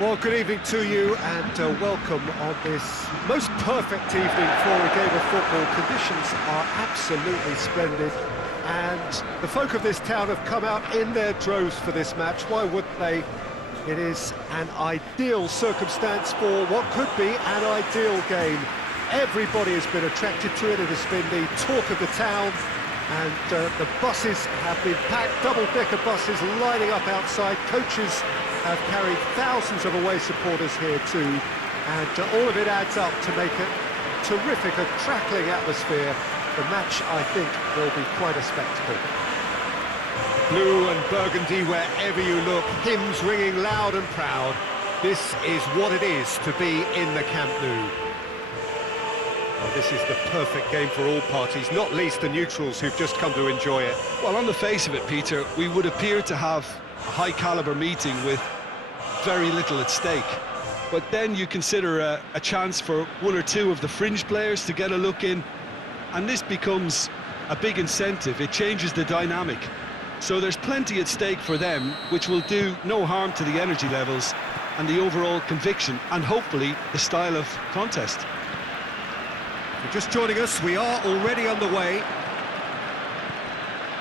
Well, good evening to you and welcome on this most perfect evening for a game of football. Conditions are absolutely splendid and the folk of this town have come out in their droves for this match. Why wouldn't they? It is an ideal circumstance for what could be an ideal game. Everybody has been attracted to it. It has been the talk of the town, and the buses have been packed, double-decker buses lining up outside. Coaches have carried thousands of away supporters here too, and all of it adds up to make a terrific, a crackling atmosphere. The match, I think, will be quite a spectacle. Blue and burgundy wherever you look, hymns ringing loud and proud. This is what it is to be in the Camp Nou. Well, this is the perfect game for all parties, not least the neutrals who've just come to enjoy it. Well, on the face of it, Peter, we would appear to have a high-caliber meeting with very little at stake. But then you consider a chance for one or two of the fringe players to get a look in, and this becomes a big incentive. It changes the dynamic. So there's plenty at stake for them, which will do no harm to the energy levels and the overall conviction, and hopefully the style of contest. If you're just joining us, we are already underway.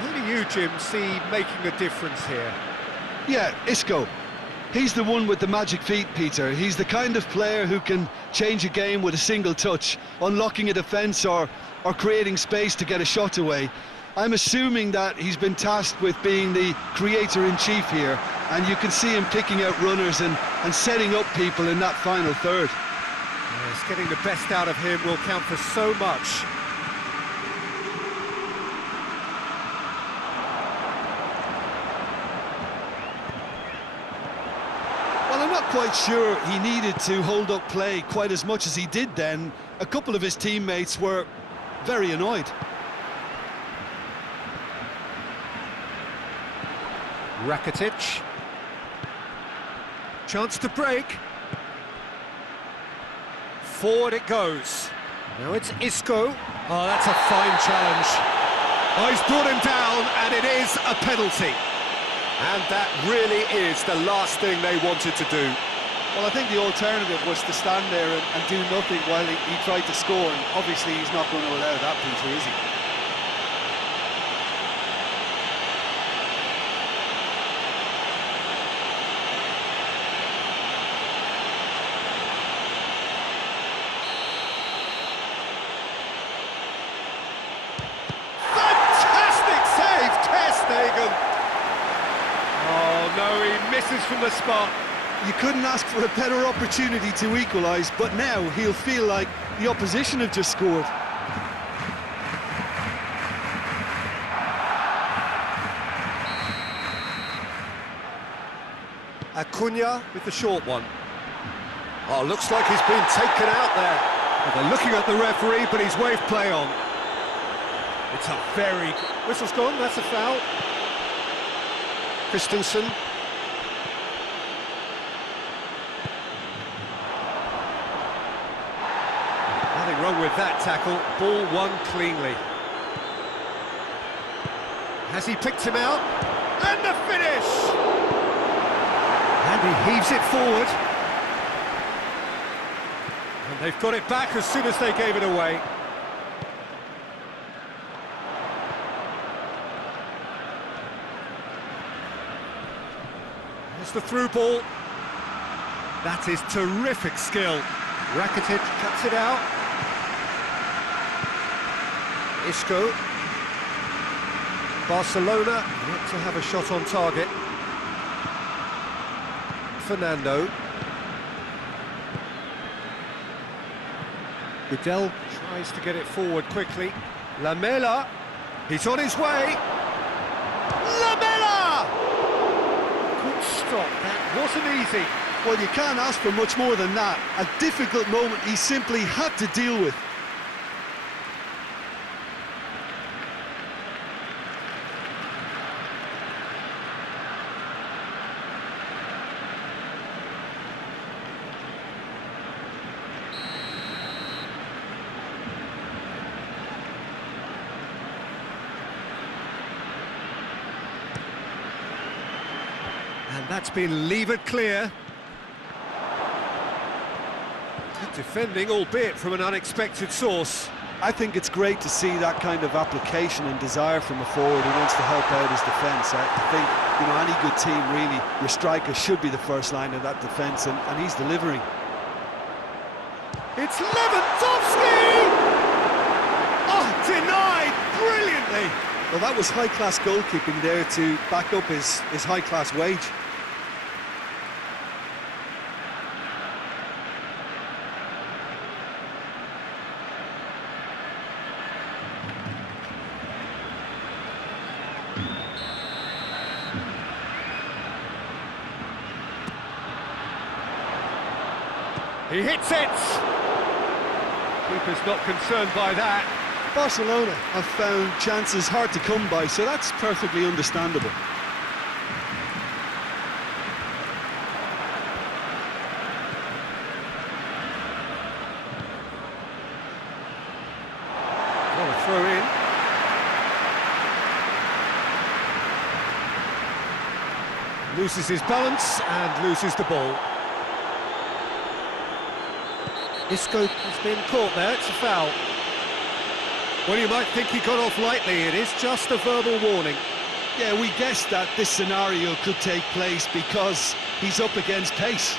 Who do you, Jim, see making the difference here? Yeah, Isco. He's the one with the magic feet, Peter. He's the kind of player who can change a game with a single touch, unlocking a defence or creating space to get a shot away. I'm assuming that he's been tasked with being the creator-in-chief here, and you can see him picking out runners and setting up people in that final third. Yes, getting the best out of him will count for so much. Well, I'm not quite sure he needed to hold up play quite as much as he did then. A couple of his teammates were very annoyed. Rakitic. Chance to break. Forward it goes. Now it's Isco. Oh, that's a fine challenge. Oh, he's brought him down, and it is a penalty. And that really is the last thing they wanted to do. Well, I think the alternative was to stand there and do nothing while he tried to score, and obviously he's not going to allow that, Peter, is he? No, he misses from the spot. You couldn't ask for a better opportunity to equalise, but now he'll feel like the opposition have just scored. Acuna with the short one. Oh, looks like he's been taken out there. Well, they're looking at the referee, but he's waved play on. It's a very... Whistle's gone, that's a foul. Christensen. Nothing wrong with that tackle. Ball won cleanly. Has he picked him out? And the finish! And he heaves it forward. And they've got it back as soon as they gave it away. The through ball. That is terrific skill. Rakitic cuts it out. Isco. Barcelona yet to have a shot on target. Fernando. Goodell tries to get it forward quickly. Lamela. He's on his way. Lamela! Stop. That wasn't easy. Well, you can't ask for much more than that. A difficult moment he simply had to deal with. And that's been levered clear. Good defending, albeit from an unexpected source. I think it's great to see that kind of application and desire from a forward who wants to help out his defence. I think, you know, any good team really, your striker should be the first line of that defence, and he's delivering. It's Lewandowski! Oh, denied brilliantly! Well, that was high-class goalkeeping there to back up his high-class wage. He hits it! Keeper's not concerned by that. Barcelona have found chances hard to come by, so that's perfectly understandable. Well, a throw in. Loses his balance and loses the ball. Isco has been caught there, it's a foul. Well, you might think he got off lightly, it is just a verbal warning. Yeah, we guessed that this scenario could take place because he's up against pace.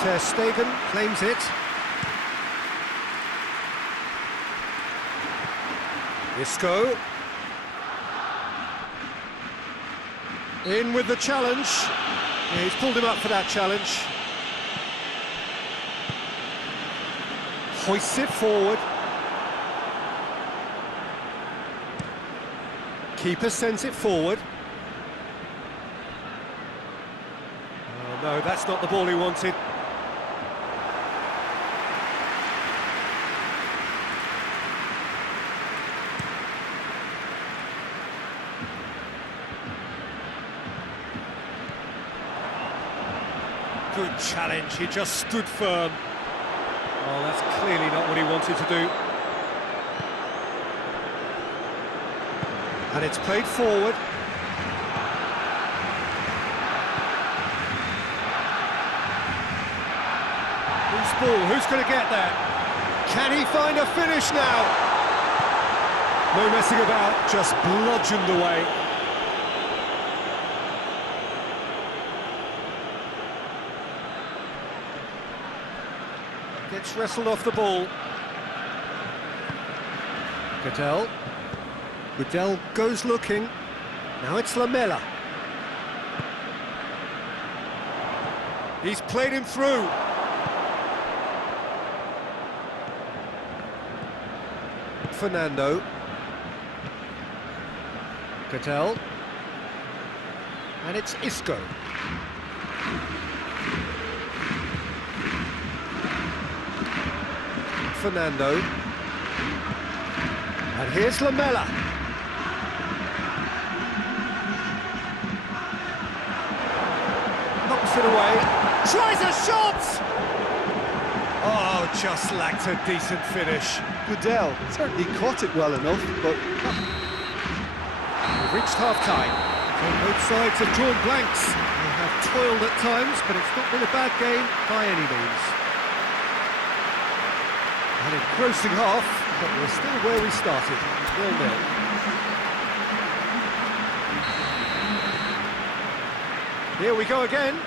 Ter Stegen claims it. Isco. In with the challenge. Yeah, he's pulled him up for that challenge. Hoists it forward. Keeper sends it forward. Oh no, that's not the ball he wanted. Good challenge, he just stood firm. Oh, that's clearly not what he wanted to do. And it's played forward. Who's ball? Who's going to get there? Can he find a finish now? No messing about, just bludgeoned away. Gets wrestled off the ball. Goodell goes looking. Now it's Lamela. He's played him through. Fernando. Goodell. And it's Isco. Fernando. And here's Lamela. Knocks it away. Tries a shot! Oh, just lacked a decent finish. Goodell certainly caught it well enough, but... We've reached half-time. Both sides have drawn blanks. They have toiled at times, but it's not been a bad game by any means. An engrossing half, but we're still where we started, 0-0. Here we go again.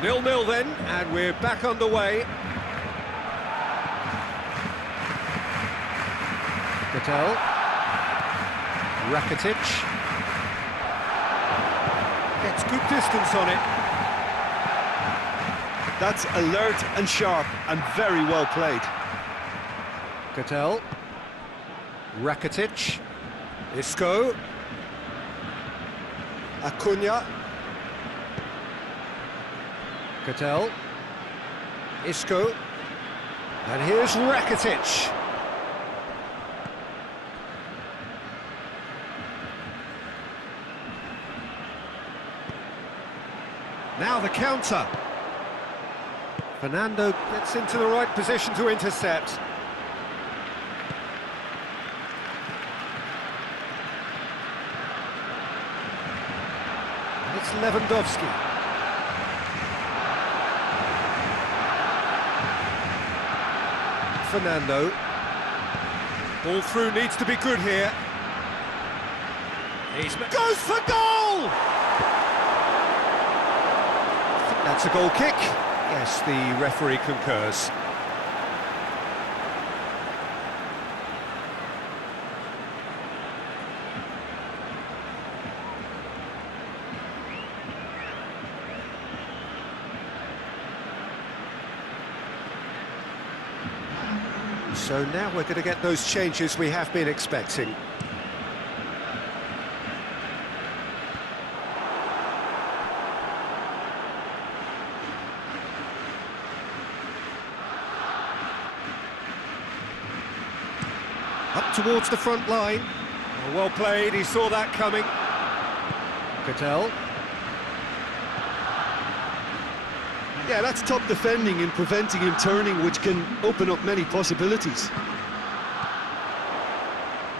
0-0 then, and we're back underway. Goodell. Rakitic. Gets good distance on it. That's alert and sharp and very well played. Goodell. Rakitic. Isco. Acuna. Goodell. Isco. And here's Rakitic. Now the counter. Fernando gets into the right position to intercept. It's Lewandowski. Fernando. Ball through needs to be good here. Goes for goal! I think that's a goal kick. Yes, the referee concurs. So now we're going to get those changes we have been expecting. Up towards the front line. Oh, well played, he saw that coming. Cattell. Yeah, that's top defending and preventing him turning, which can open up many possibilities.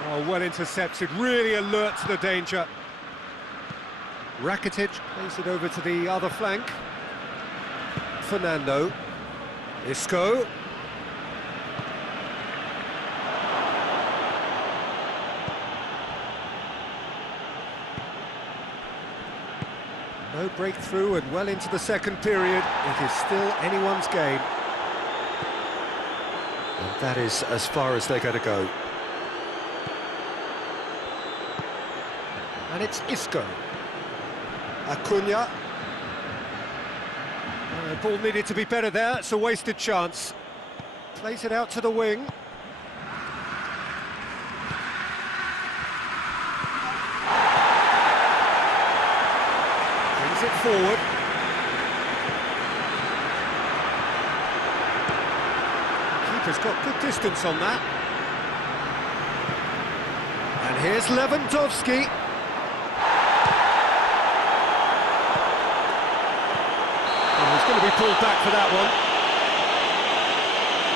Oh, well intercepted, really alert to the danger. Rakitic plays it over to the other flank. Fernando. Isco. No breakthrough and well into the second period. It is still anyone's game. And that is as far as they're going to go. And it's Isco. Acuna. The ball needed to be better there. It's a wasted chance. Plays it out to the wing. It forward. Keeper's got good distance on that. And here's Lewandowski. Oh, he's going to be pulled back for that one.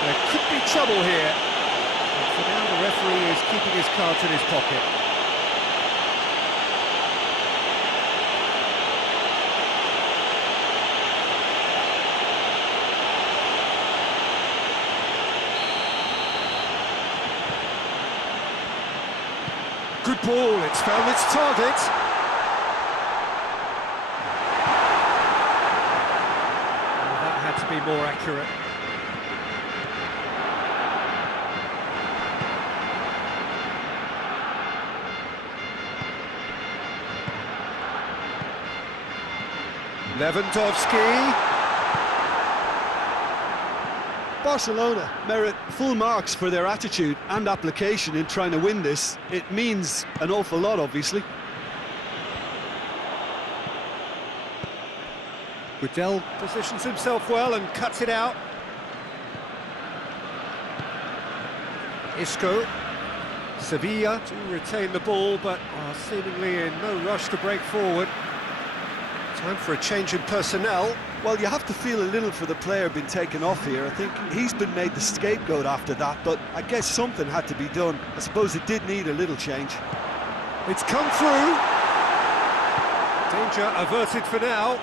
There could be trouble here. But for now, the referee is keeping his cards in his pocket. Good ball, it's found its target. Oh, that had to be more accurate. Lewandowski. Barcelona merit full marks for their attitude and application in trying to win this. It means an awful lot, obviously. Gudel positions himself well and cuts it out. Isco. Sevilla to retain the ball, but are seemingly in no rush to break forward. Time for a change in personnel. Well, you have to feel a little for the player being taken off here. I think he's been made the scapegoat after that, but I guess something had to be done. I suppose it did need a little change. It's come through. Danger averted for now.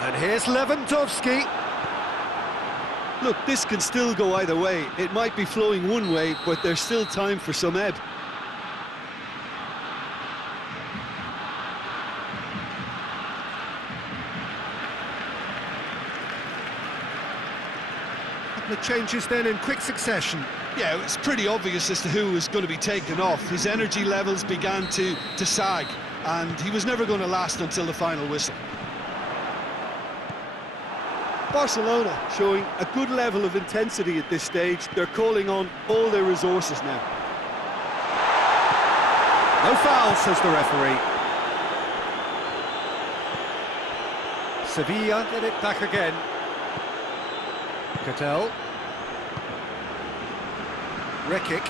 And here's Lewandowski. Look, this can still go either way. It might be flowing one way, but there's still time for some ebb. The changes then in quick succession. Yeah, it was pretty obvious as to who was going to be taken off. His energy levels began to sag, and he was never going to last until the final whistle. Barcelona showing a good level of intensity at this stage. They're calling on all their resources now. No foul, says the referee. Sevilla get it back again. Cattell. Rekic.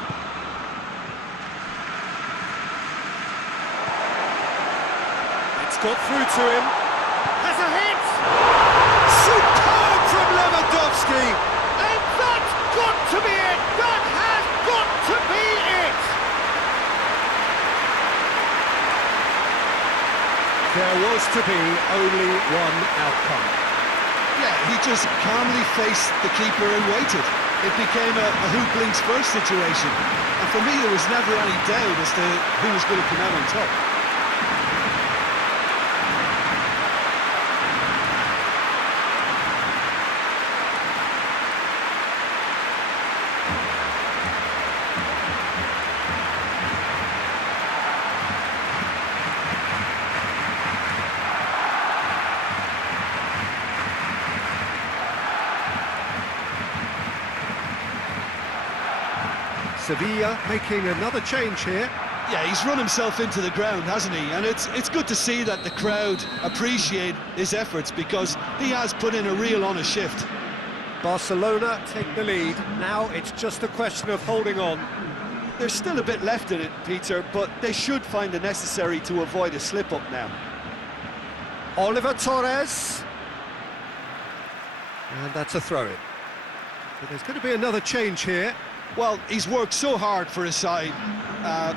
It's got through to him. a hit! Superb from Lewandowski! And that's got to be it! That has got to be it! There was to be only one outcome. Yeah, he just calmly faced the keeper and waited. It became a who blinks first situation. And for me, there was never any doubt as to who was going to come out on top. Sevilla making another change here. Yeah, he's run himself into the ground, hasn't he? And it's good to see that the crowd appreciate his efforts because he has put in a real honest shift. Barcelona take the lead. Now it's just a question of holding on. There's still a bit left in it, Peter, but they should find the necessary to avoid a slip-up now. Oliver Torres. And that's a throw-in. So there's going to be another change here. Well, he's worked so hard for his side,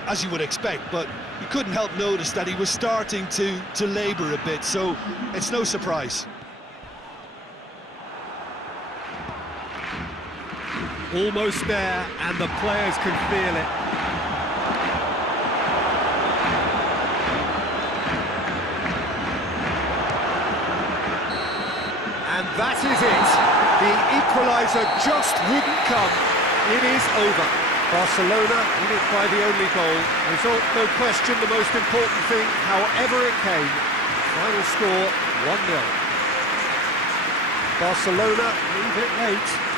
as you would expect, but you couldn't help notice that he was starting to labour a bit, so it's no surprise. Almost there, and the players can feel it. And that is it. The equaliser just wouldn't come. It is over. Barcelona win it by the only goal. Result, no question, the most important thing, however it came. Final score, 1-0. Barcelona leave it late.